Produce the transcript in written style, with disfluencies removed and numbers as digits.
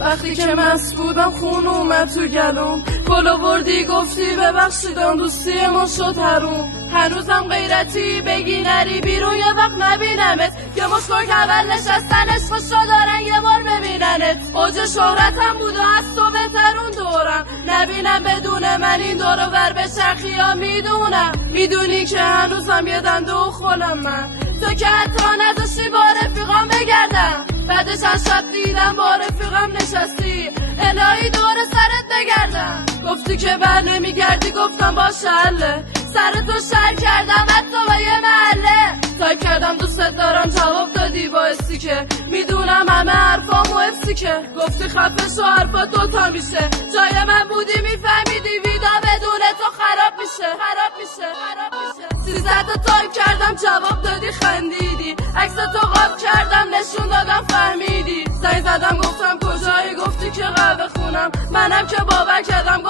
وقتی که مست بودم خون اومد تو گلوم، گلو بردی گفتی ببخشیدم دوستی ما شد حروم. هنوزم غیرتی بگی نری بیرون یه وقت نبینمت، یه مشکل که اول نشستنش خوشا دارن یه بار ببیننت. اوج شهرتم بود و از تو بهتر اون دورم، نبینم بدون من این دور و ور به چرخی ها میدونم. میدونی که هنوزم یه دنده و خولم من، تو که حتی نذاشتی با رفیقام بگردم. بعدش از شب دیدم با رفیقم نشستی، الهی دور سرت بگردم. گفتی که بر نمیگردی، گفتم باشه حله، سر تو شر کردم حتی با یه محله. تایپ کردم دوستت دارم، جواب دادی باعثی که میدونم همه حرفامو حفظی که. گفتی خفه شو حرفا دوتا میشه، جای من بودی میفهمیدی ویدا بدون تو خراب میشه. 13 تا تایپ کردم جواب دادی خندیدی، عکس تو قاب کردم نشون دادم فهمیدی. زنگ زدم گفتم کجایی، گفتی که قهوه خونم، منم که باور کردم